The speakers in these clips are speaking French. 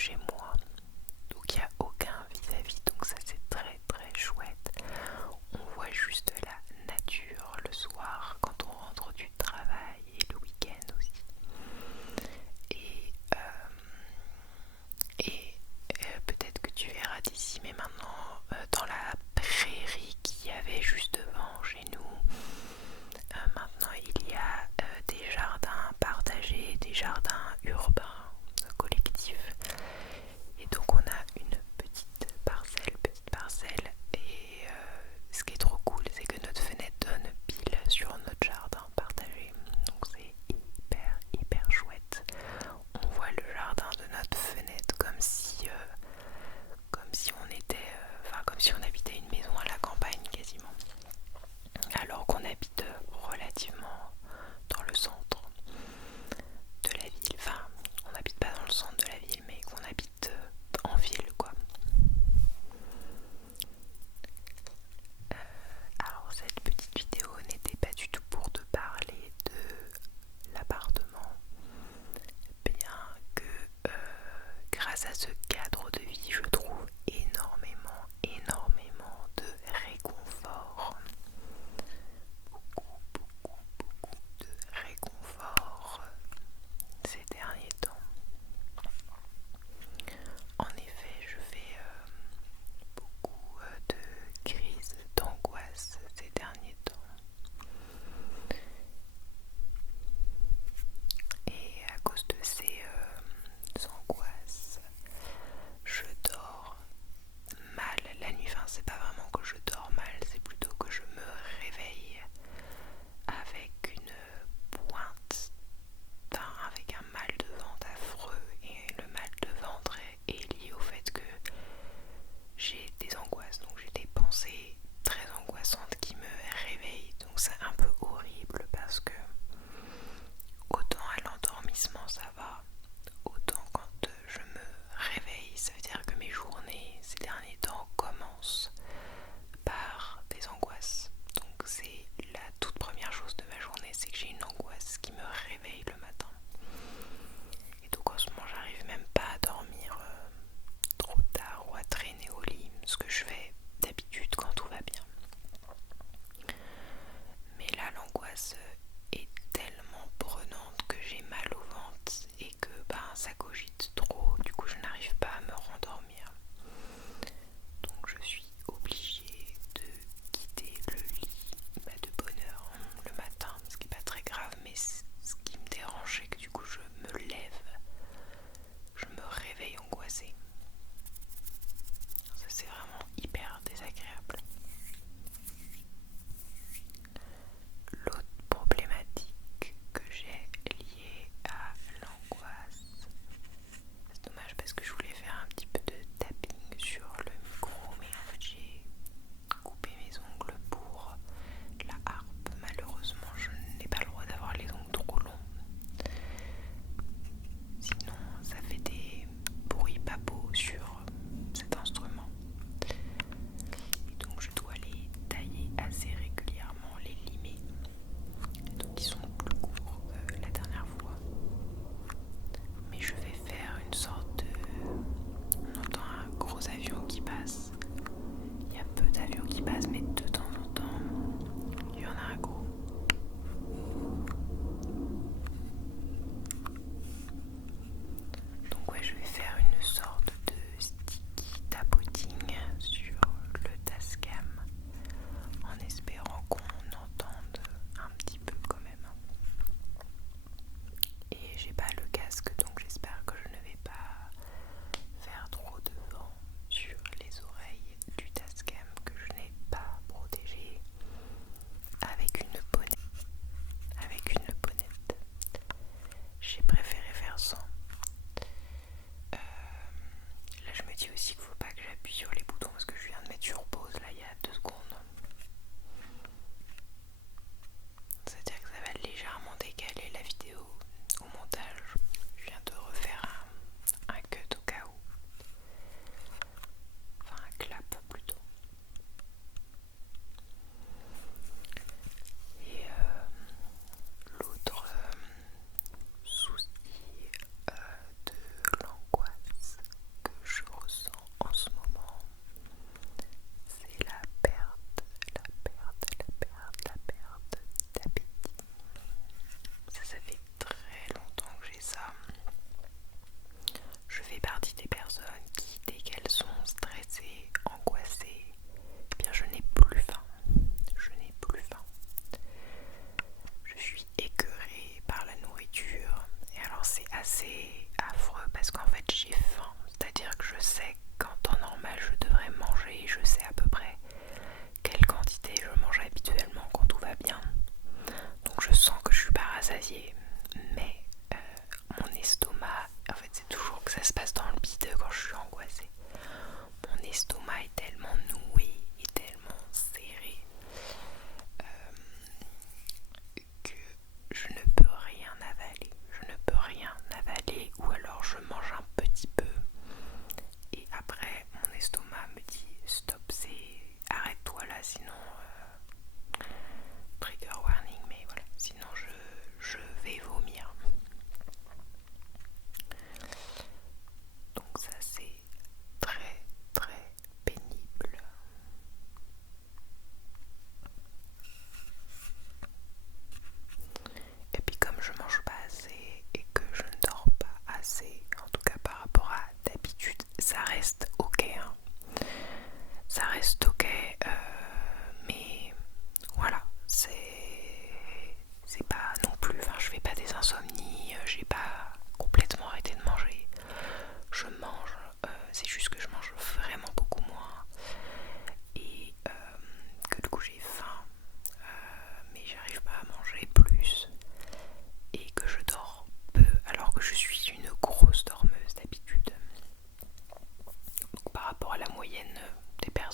chez moi, donc il n'y a aucun vis-à-vis, donc ça c'est très très chouette. On voit juste la nature le soir quand on rentre du travail et le week-end aussi. Et, peut-être que tu verras d'ici, mais maintenant dans la prairie qu'il y avait juste devant chez nous, maintenant il y a des jardins partagés, des jardins urbains collectifs. Et donc on a une petite parcelle. Et ce qui est trop cool, c'est que notre fenêtre donne pile sur notre jardin partagé. Donc c'est hyper chouette. On voit le jardin de notre fenêtre comme si on était, comme si on habitait une maison à la campagne quasiment. Alors qu'on habite relativement dans le centre de la ville. Enfin, on n'habite pas dans le centre de la ville, mais qu'on habite en ville, quoi. Alors cette petite vidéo n'était pas du tout pour te parler de l'appartement, bien que grâce à ce cadre de vie, je trouve énormément de réconfort. Beaucoup de réconfort ces derniers temps. En effet, je fais beaucoup de crises d'angoisse ces derniers temps. Et à cause de ces angoisses, je dors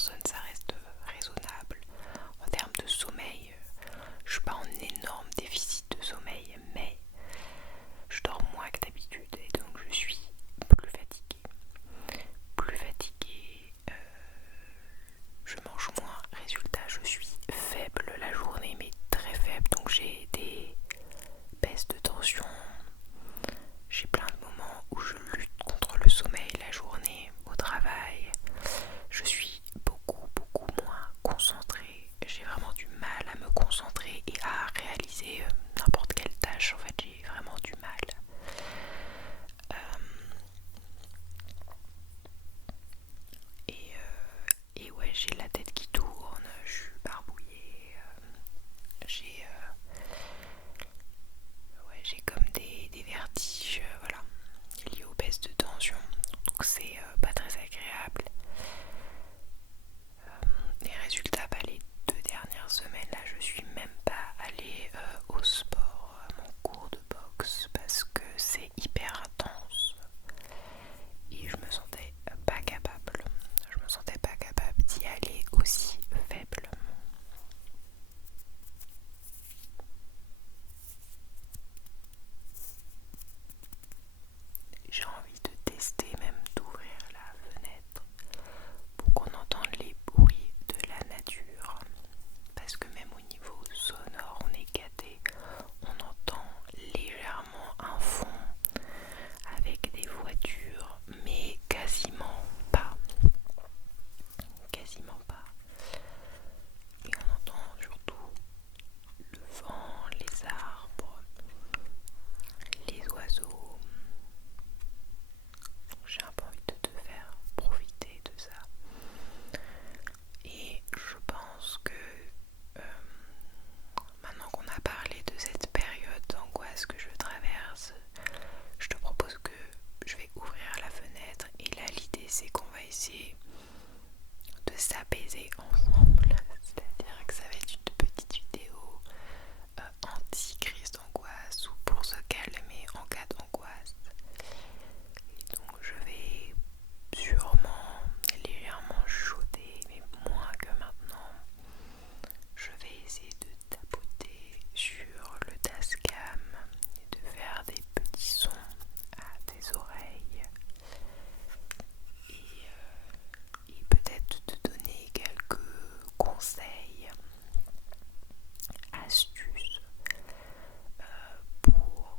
personnes ça reste raisonnable. En termes de sommeil, je suis pas en énorme déficit de sommeil, mais je dors moins que d'habitude et donc je suis plus fatiguée. Plus fatiguée, je mange moins. Résultat, je suis faible la journée, mais très faible. Donc j'ai des baisses de tension. J'ai plein de moments où je lutte contre le sommeil la journée au travail. Je suis beaucoup moins concentrée. J'ai vraiment du mal à me concentrer et à réaliser n'importe quelle tâche. En fait, j'ai vraiment du mal. Et ouais, j'ai la tête qui tourne, je suis barbouillée, j'ai comme des vertiges, voilà, liés aux baisses de tension. Donc c'est pas très agréable. Les résultats, les 2 dernières semaines, là, je suis même pas allée au sport, à mon cours de boxe, parce que c'est hyper intense. Et je me sentais pas capable. Je me sentais pas capable d'y aller aussi faible. J'ai envie de tester, même d'ouvrir la fenêtre pour qu'on entende les bruits de la nature. Parce que même au niveau sonore, on est gâté. On entend légèrement un fond avec des voitures, mais quasiment pas. Quasiment pas. Et on entend surtout le vent, les arbres, les oiseaux. J'ai un peu envie de te faire profiter de ça. Et je pense que maintenant qu'on a parlé de cette période d'angoisse que je traverse, je te propose que je vais ouvrir la fenêtre. Et là, l'idée, c'est qu'on va essayer de s'apaiser ensemble. C'est-à-dire que ça va être une petite vidéo anti-crise d'angoisse ou pour se calmer en cas d'angoisse. Et donc je vais sûrement légèrement chuchoter, mais moins que maintenant. Je vais essayer de tapoter sur le Tascam et de faire des petits sons à tes oreilles. Et peut-être te donner quelques conseils, astuces pour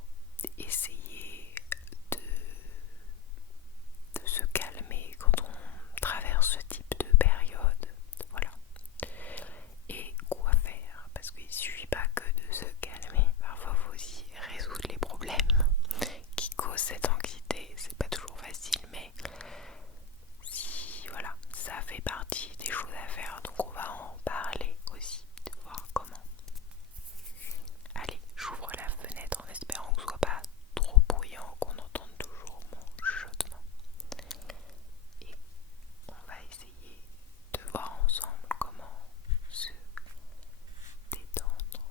essayer de se calmer quand on traverse ce type de période. Voilà. Et quoi faire, parce qu'il ne suffit pas que de se calmer, parfois il faut aussi résoudre les problèmes qui causent cette anxiété. C'est pas toujours facile, mais si voilà, ça fait partie des choses à faire, donc on va en parler aussi, de voir comment. Allez, j'ouvre la fenêtre en espérant que ce soit pas trop bruyant, qu'on entende toujours mon chuchotement. Et on va essayer de voir ensemble comment se détendre,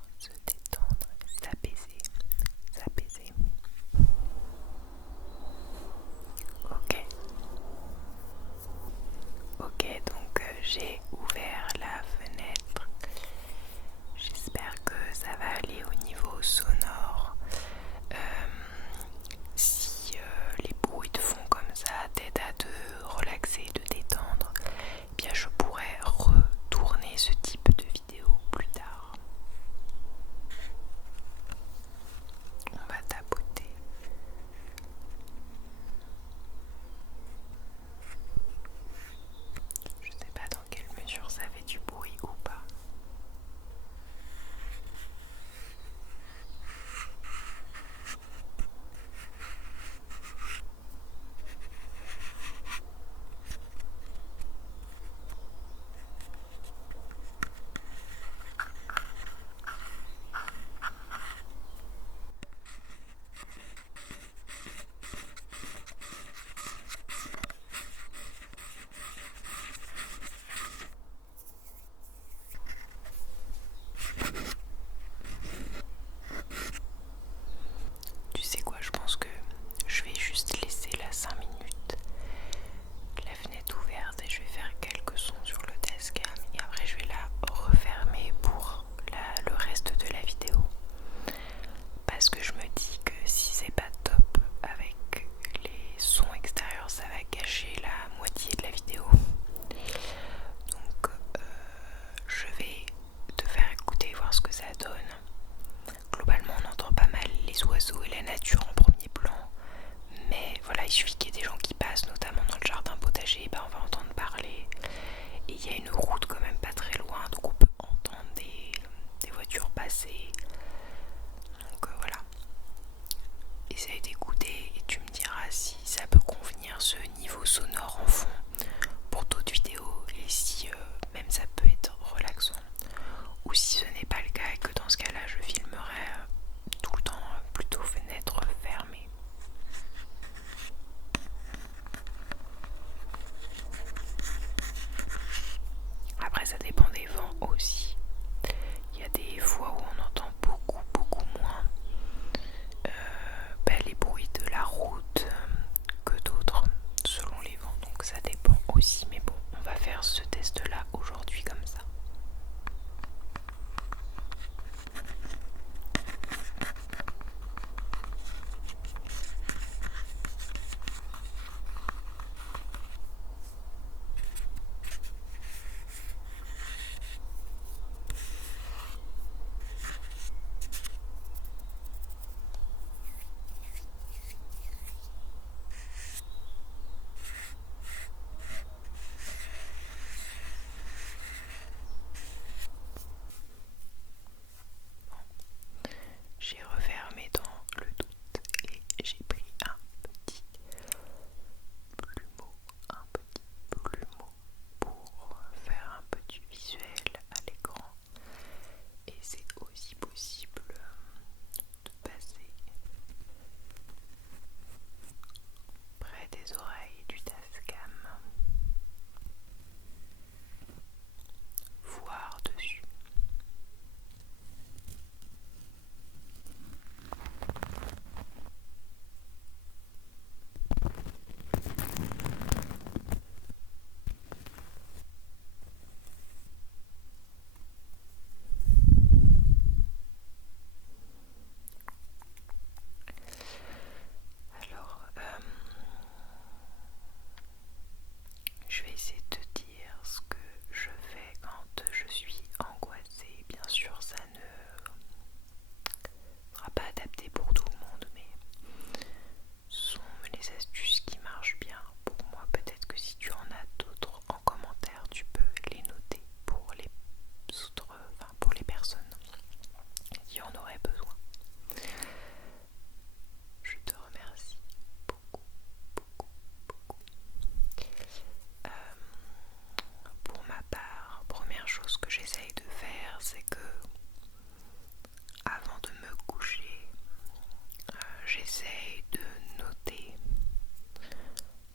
s'apaiser. Ok, donc j'ai ouvert la fenêtre. J'espère que ça va aller au niveau sonore. Si les bruits de fond comme ça t'aident à te relaxer, te détendre, eh bien je pourrais retourner ce type de vidéo plus tard. On va tapoter. Je sais pas dans quelle mesure ça niveau sonore en fond pour d'autres vidéos et si même ça peut être relaxant, ou si ce n'est pas le cas et que dans ce cas là je filmerai tout le temps plutôt fenêtre fermée. Après ça dépend des vents aussi. Il y a des fois où on entend beaucoup moins les bruits de la route que d'autres selon les vents, donc ça dépend aussi, mais bon, on va faire ce test là aujourd'hui comme ça. J'ai refermé dans le doute et j'ai pris un petit plumeau pour faire un petit visuel à l'écran, et c'est aussi possible de passer près des oreilles du Tascam, voir dessus. Alors, je vais essayer de te dire ce que je fais quand je suis angoissée. Bien sûr, ça ne sera pas adapté pour tout le monde, mais ce sont les astuces qui marchent bien pour moi. Peut-être que si tu en as d'autres en commentaire, tu peux les noter pour les autres, pour les personnes qui en auraient besoin. Je te remercie beaucoup. Pour ma part, première chose que j'essaye de faire, c'est que avant de me coucher, j'essaye de noter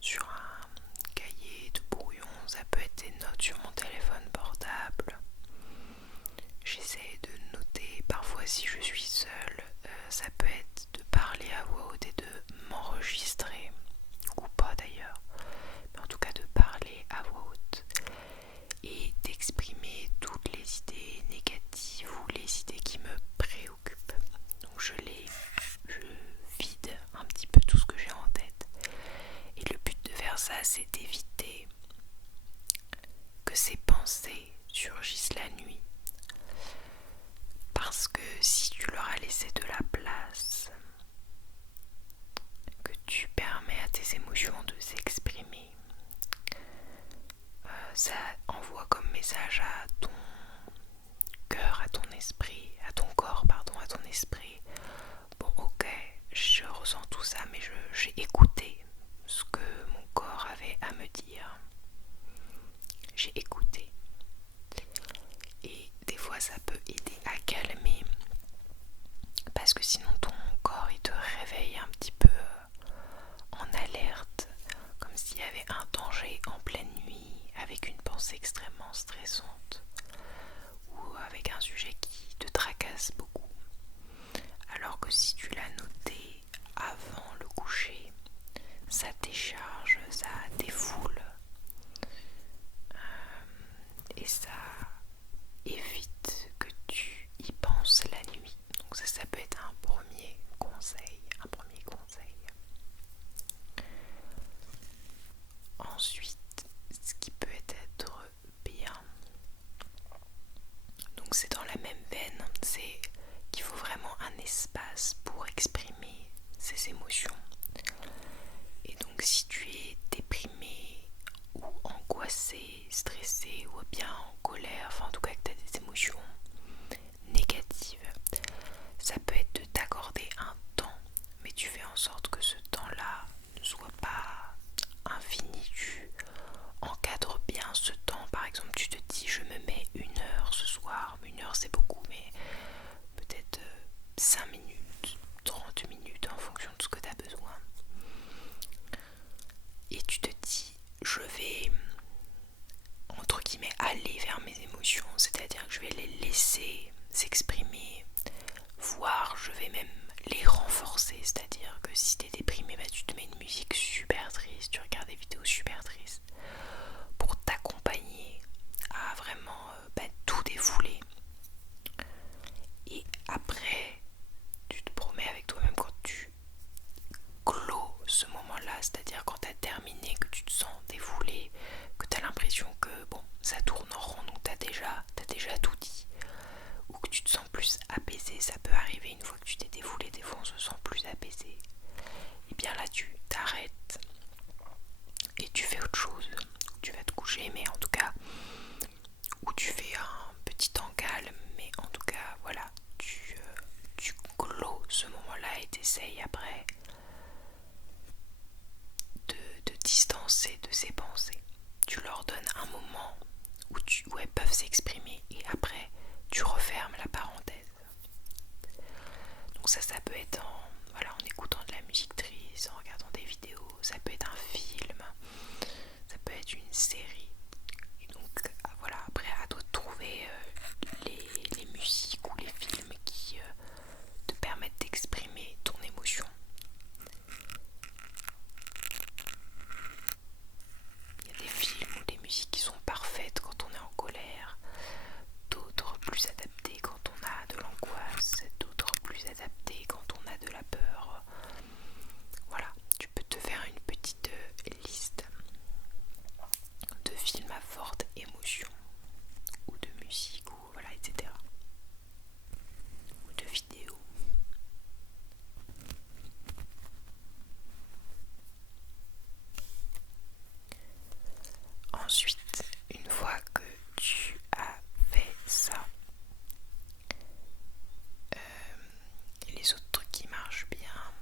sur un cahier de brouillon. Ça peut être des notes sur mon téléphone portable. J'essaye de noter, parfois si je suis seule, ça peut être de parler à voix haute et de m'enregistrer, ou pas d'ailleurs, mais en tout cas de parler à voix haute et d'exprimer toutes les idées négatives ou les idées qui me préoccupent. Donc je vide un petit peu tout ce que j'ai en tête, et le but de faire ça, c'est d'éviter que ces pensées surgissent la nuit, parce que si tu leur as laissé de la place, que tu permets à tes émotions de s'exprimer, ça envoie comme message à ton cœur, à ton esprit, à ton corps, pardon, à ton esprit. Bon, ok, je ressens tout ça, mais j'ai écouté ce que mon corps avait à me dire. J'ai écouté. Et des fois, ça peut aider à calmer, parce que sinon ton corps il te réveille un petit peu en alerte, comme s'il y avait un danger en pleine nuit, avec une pensée extrêmement stressante ou avec un sujet qui te tracasse beaucoup. Alors que si tu l'as noté avant le coucher, ça décharge, ça défoule, et ça évite que tu y penses la nuit. Donc ça peut être un premier conseil. Ensuite, ce qui peut être bien, donc c'est dans la même veine, c'est qu'il faut vraiment un espace pour exprimer ses émotions. Et donc si tu es déprimé ou angoissé, stressé ou bien en colère, enfin en tout cas que tu as des émotions négatives, ça peut être de t'accorder un temps, mais tu fais en sorte que ce temps-là ne soit pas infini vais les laisser s'exprimer, voire je vais même les renforcer, c'est-à-dire que si t'es déprimé, tu te mets une musique super triste, tu regardes des vidéos super tristes pour t'accompagner à vraiment tout défouler. Et après, tu te promets avec toi-même quand tu clos ce moment-là, c'est-à-dire quand tu as terminé, que tu te sens défoulé, que tu as l'impression que ça tourne en rond, donc tu as déjà tout dit, ou que tu te sens plus apaisé, ça peut arriver une fois que tu t'es défoulé, des fois on se sent plus apaisé, et bien là tu t'arrêtes et tu fais autre chose, tu vas te coucher, mais en tout cas, ou tu fais un petit temps calme, mais en tout cas voilà, tu clos ce moment-là et t'essayes après de distancer de ces pensées. Tu leur donnes un moment où elles peuvent s'exprimer et après tu refermes la parenthèse. Donc ça peut être en écoutant de la musique triste, en regardant des vidéos, ça peut être un film, ça peut être une série. Et donc voilà, après à toi de trouver les musiques ou les films qui te permettent d'exprimer ton émotion. Il y a des films ou des musiques qui sont parfaites quand on est en colère, d'autres plus adaptées quand on a de l'angoisse, d'autres plus adaptées quand on a de la peur. Voilà, tu peux te faire une petite liste de films à forte émotion, ou de musique, ou voilà, etc. Ou de vidéos. Ensuite, une fois que tu as fait ça, les autres trucs qui marchent bien,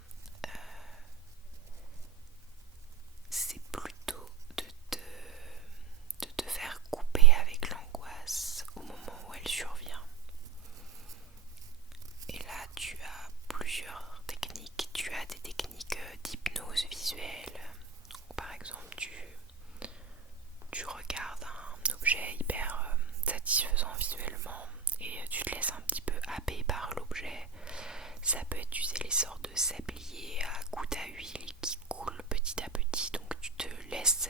c'est plutôt de te faire couper avec l'angoisse au moment où elle survient. Et là, tu as plusieurs techniques. Tu as des techniques d'hypnose visuelle. Par exemple, tu regardes un objet hyper satisfaisant visuellement et tu te laisses un petit peu happer par l'objet. Ça peut être utiliser les sortes de sabliers à gouttes à huile qui coulent petit à petit, donc tu te laisses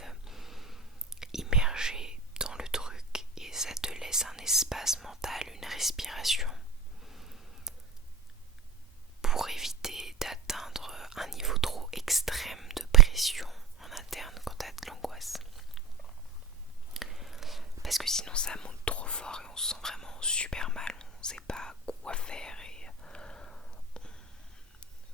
immerger dans le truc et ça te laisse un espace mental, une respiration pour éviter d'atteindre un niveau trop extrême de pression en interne quand tu as de l'angoisse. Parce que sinon ça monte trop fort et on se sent vraiment super mal, on ne sait pas quoi faire et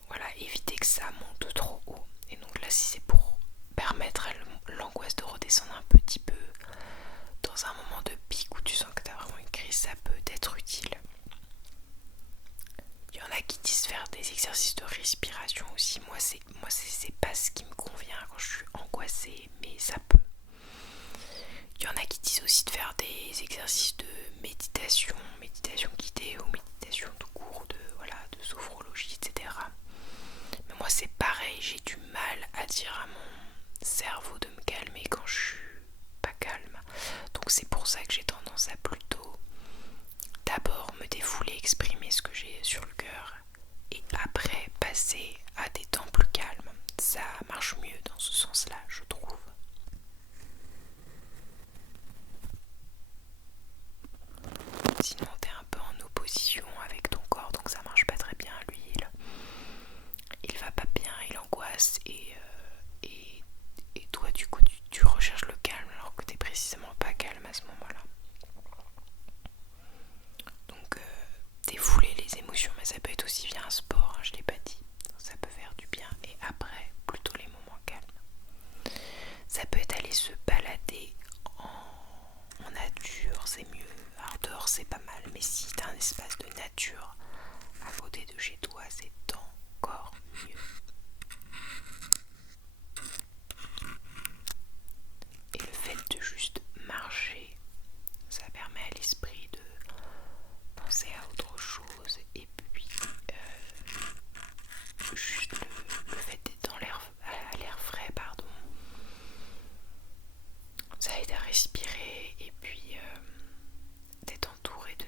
voilà, éviter que ça monte trop haut. Et donc là, si c'est pour permettre à l'angoisse de redescendre un petit peu dans un moment de pic où tu sens que tu as vraiment une crise, ça peut être utile. Il y en a qui disent faire des exercices de respiration aussi. Moi c'est pas ce qui me convient quand je suis angoissée, mais ça peut. Il y en a qui disent aussi de faire des exercices de méditation guidée ou méditation tout court, de sophrologie, etc. Mais moi c'est pareil, j'ai du mal à dire à mon cerveau de me calmer quand je suis pas calme. Donc c'est pour ça que j'ai tendance à plutôt d'abord me défouler, exprimer ce que j'ai sur le cœur et après passer à des temps plus calmes. Ça marche mieux dans ce sens-là, je trouve. Sinon t'es un peu en opposition avec ton corps, donc ça marche pas très bien. Lui il va pas bien, il angoisse et toi du coup tu recherches le calme alors que t'es précisément pas calme à ce moment-là. Donc défouler les émotions, mais ça peut être aussi via un sport, hein, je l'ai pas dit. Ça peut faire du bien et après plutôt les moments calmes. Ça peut être aller se balader en nature, c'est mieux. Alors dehors c'est pas mal, mais si t'as un espace de nature à côté de chez toi, c'est encore mieux. Et le fait de juste marcher, ça permet à l'esprit de penser à autre chose. Et puis juste le fait d'être à l'air frais, ça aide à respirer. Et puis d'être entouré de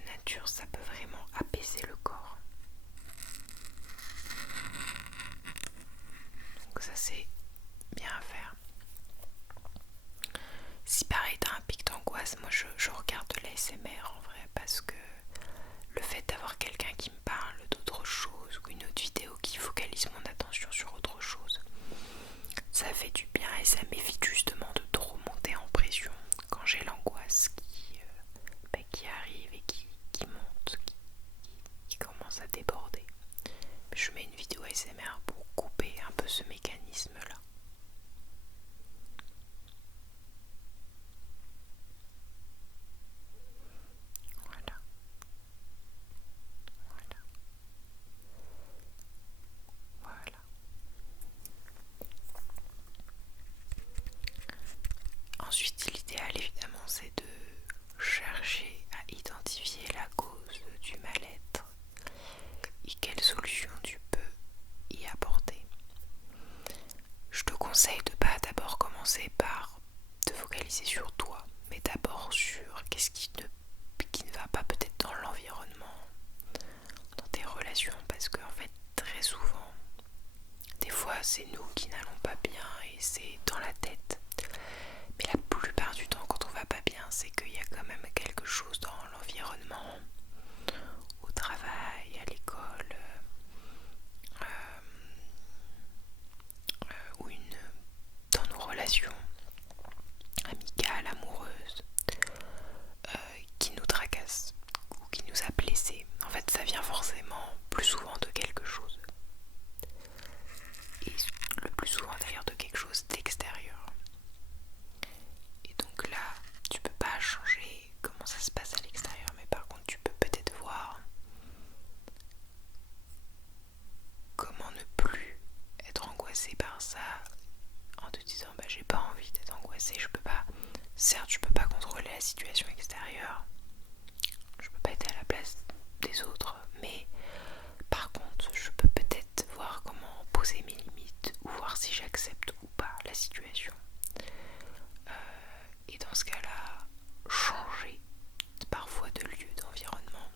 ASMR en vrai, parce que le fait d'avoir quelqu'un qui me parle d'autre chose ou une autre vidéo qui focalise mon attention sur autre chose, ça fait du bien et ça m'évite justement de trop monter en pression quand j'ai l'angoisse qui arrive et qui monte, qui commence à déborder. Je mets une vidéo ASMR pour couper un peu ce mécanisme-là. Voilà. Voilà. Voilà. Ensuite, l'idéal évidemment, c'est de chercher à identifier la cause du mal-être et quelle solution tu peux y apporter. Je te conseille de pas d'abord commencer par te focaliser sur toi, mais d'abord sur qu'est-ce qui ne va pas peut-être dans l'environnement, dans tes relations, parce qu'en fait très souvent, des fois c'est nous qui n'allons pas bien et c'est dans la tête. Mais la plupart du temps quand on va pas bien, c'est qu'il y a quand même quelque chose dans l'environnement, au travail, à l'école, ou dans nos relations amicales, amoureuses, qui nous tracasse ou qui nous a blessés. En fait, ça vient forcément plus souvent de quelque chose. Et le plus souvent d'ailleurs de quelque chose d'extérieur. Et donc là, tu peux pas changer comment ça se passe à l'extérieur, mais par contre, tu peux peut-être voir comment ne plus être angoissé par ça en te disant bah j'ai pas envie d'être angoissé, je peux pas, certes je peux pas contrôler la situation extérieure, je peux pas être à la place des autres, mais par contre je peux peut-être voir comment poser mes limites ou voir si j'accepte ou pas la situation, et dans ce cas là changer parfois de lieu, d'environnement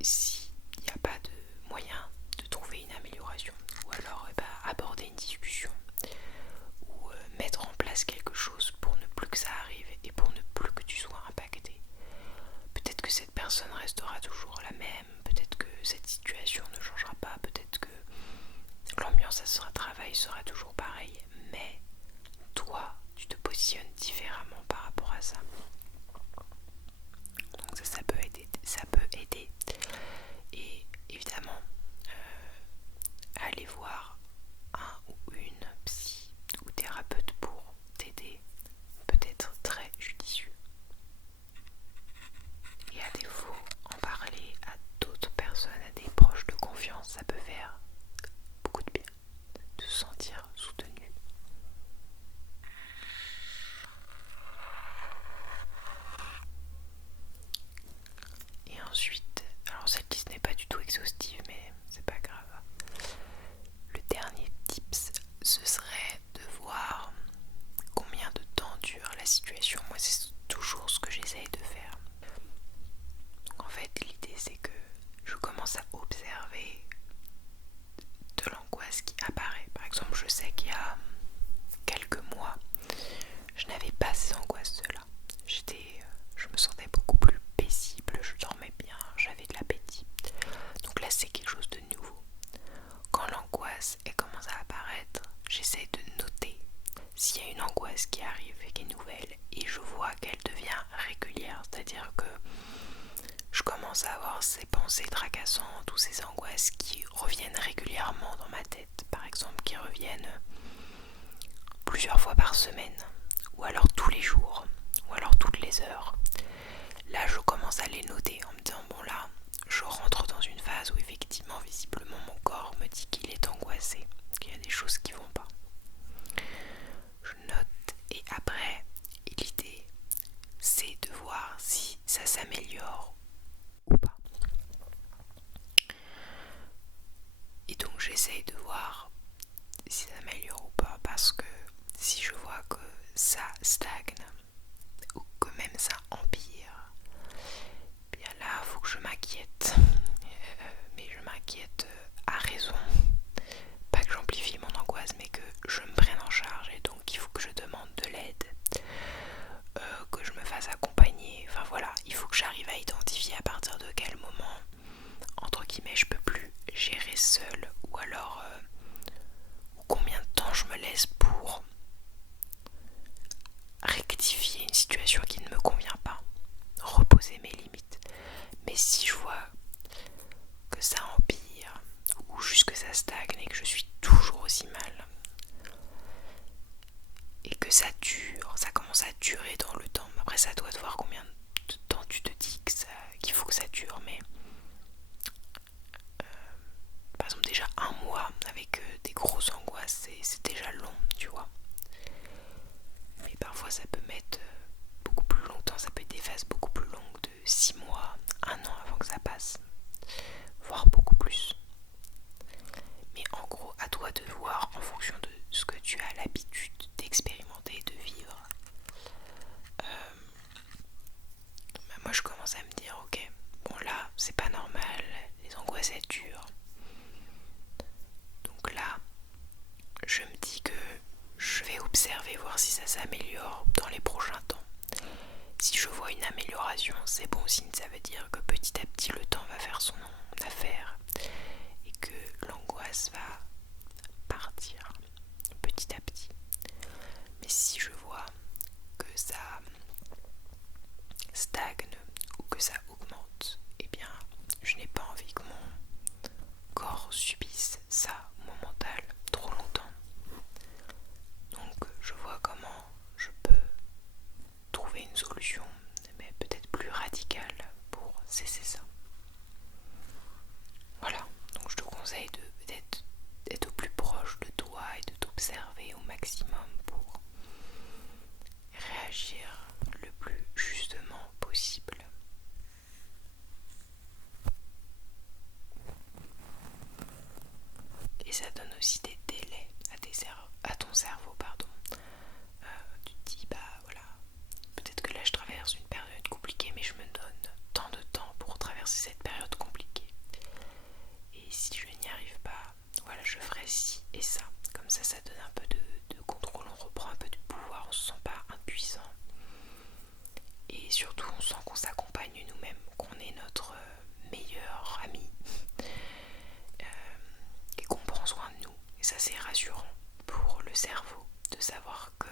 s'il n'y a pas de moyen de trouver une amélioration, ou alors aborder une discussion ou mettre en place quelque chose pour ne plus que ça arrive et pour ne plus que tu sois impacté. Peut-être que cette personne restera toujours la même, peut-être que cette situation ne changera pas, peut-être que l'ambiance à ce travail sera toujours pareille, mais toi, tu te positionnes différemment par rapport à ça. Donc ça peut aider, Et évidemment, aller voir un ou une psy ou thérapeute pour t'aider peut être très judicieux. Et à défaut, en parler à d'autres personnes, à des proches de confiance, ça peut faire beaucoup de bien, de se sentir soutenu. Et ensuite, alors cette liste n'est pas du tout exhaustive, mais c'est pas grave. Le dernier tips, ce serait de voir combien de temps dure la situation. Moi, c'est toujours ce que j'essaye de faire. Donc en fait, l'idée c'est que je commence à observer de l'angoisse qui apparaît. Par exemple, je sais qu'il y a quelques mois, je n'avais pas ces angoisses-là. Je me sentais beaucoup plus paisible, je dormais bien, j'avais de l'appétit. Donc là, c'est quelque chose de nouveau. Quand l'angoisse commence à apparaître, j'essaie de noter s'il y a une angoisse qui arrive et qui est nouvelle, et je vois qu'elle devient régulière, c'est-à-dire que je commence à avoir ces pensées tracassantes ou ces angoisses qui reviennent régulièrement dans ma tête, par exemple qui reviennent plusieurs fois par semaine, ou alors tous les jours, ou alors toutes les heures. Là je commence à les noter en me disant bon là je rentre dans une phase où effectivement visiblement mon corps me dit qu'il est angoissé, qu'il y a des choses qui vont pas. Je note et après l'idée c'est de voir si ça s'améliore ou pas. Et donc j'essaye de voir si ça s'améliore ou pas, parce que si je vois que ça stagne ou que même ça empire, bien là il faut que je m'inquiète, mais je m'inquiète à raison, pas que j'amplifie mon angoisse mais que je me prenne en charge, et donc il faut que je demande de l'aide, que je me fasse accompagner, ça dure, ça commence à durer dans le temps. Après, ça doit te voir combien de temps tu te dis qu'il faut que ça dure, mais par exemple déjà un mois avec des grosses angoisses, c'est déjà long, tu vois. Mais parfois ça peut mettre beaucoup plus longtemps, ça peut être des phases beaucoup plus longues de 6 mois, 1 an avant que ça passe, voire beaucoup plus. Mais en gros, à toi de voir en fonction de ce que tu as l'habitude d'expérimenter, de vivre. Moi je commence à me dire, ok, bon là c'est pas normal, les angoisses elles durent. Donc là, je me dis que je vais observer, voir si ça s'améliore dans les prochains temps. Si je vois une amélioration, c'est bon signe, ça veut dire que petit à petit le temps va faire son affaire et que l'angoisse va partir petit à petit. Mais si je vois que ça stagne ou que ça augmente, eh bien je n'ai pas envie que mon corps subisse ça, mon mental, trop longtemps. Donc je vois comment je peux trouver une solution, mais peut-être plus radicale pour cesser ça. Voilà, donc je te conseille de peut-être d'être au plus proche de toi et de t'observer au maximum pour réagir le plus justement possible. Et ça donne aussi des délais à ton cerveau, pardon. Tu te dis, bah voilà, peut-être que là je traverse une période compliquée, mais je me donne tant de temps pour traverser cette période compliquée. Et si je n'y arrive pas, voilà, je ferai ci et ça. Comme ça donne un peu de contrôle, on reprend un peu de pouvoir, on se sent pas impuissant. Et surtout, on sent qu'on s'accompagne nous-mêmes, qu'on est notre meilleur ami et qu'on prend soin de nous. Et ça, c'est rassurant pour le cerveau de savoir que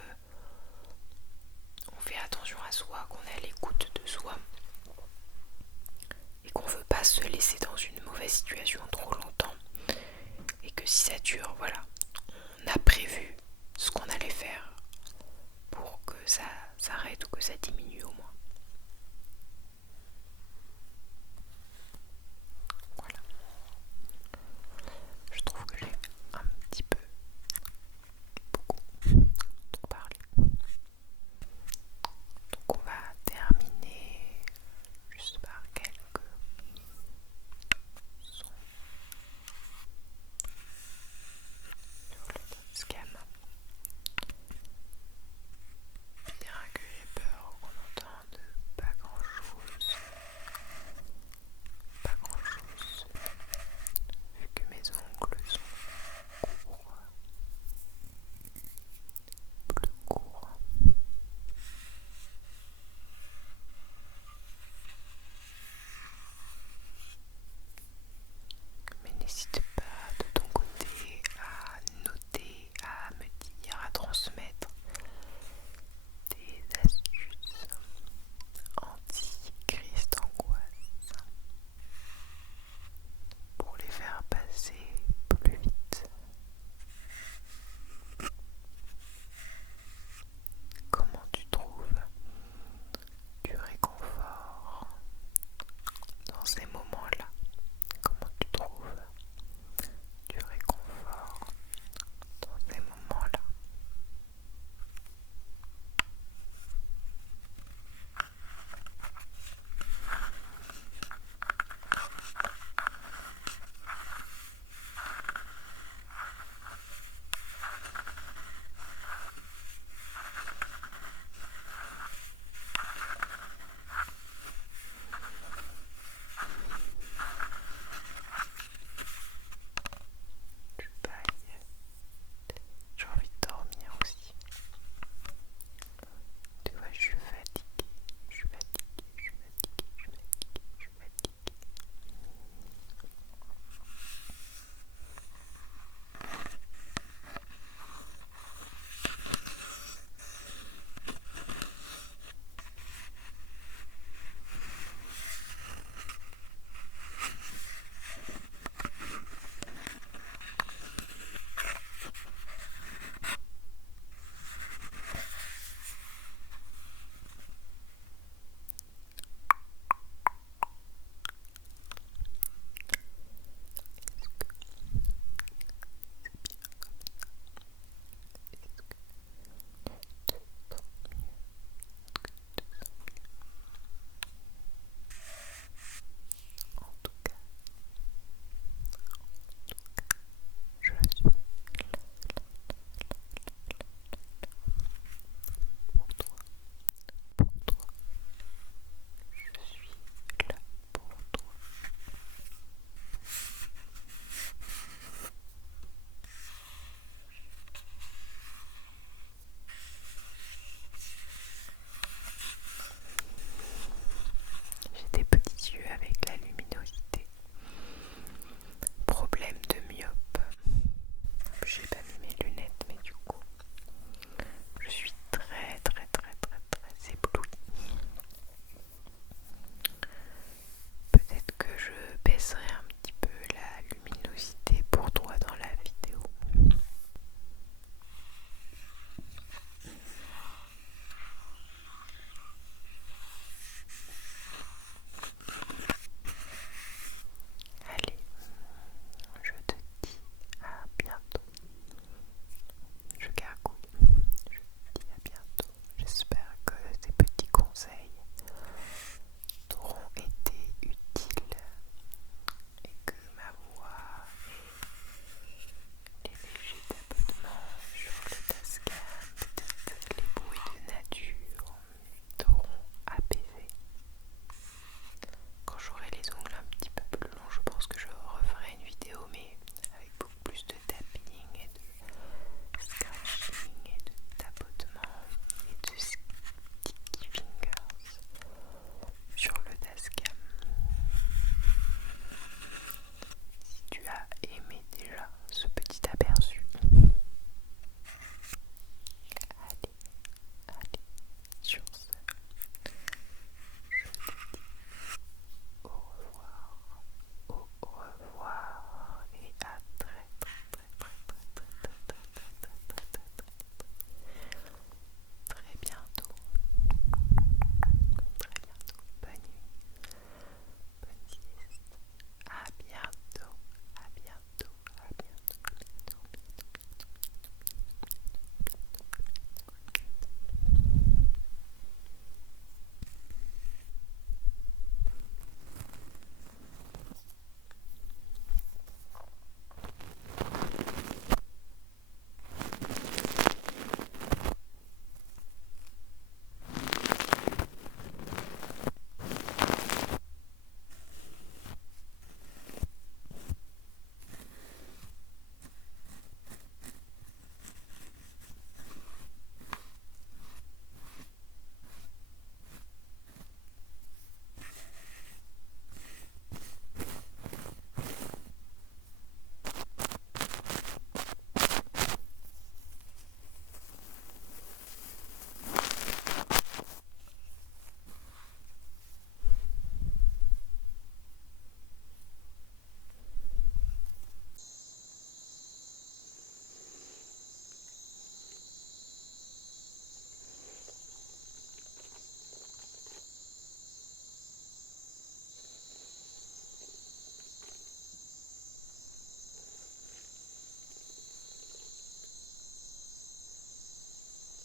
on fait attention à soi, qu'on est à l'écoute de soi et qu'on veut pas se laisser dans une mauvaise situation trop longtemps et que si ça dure, voilà,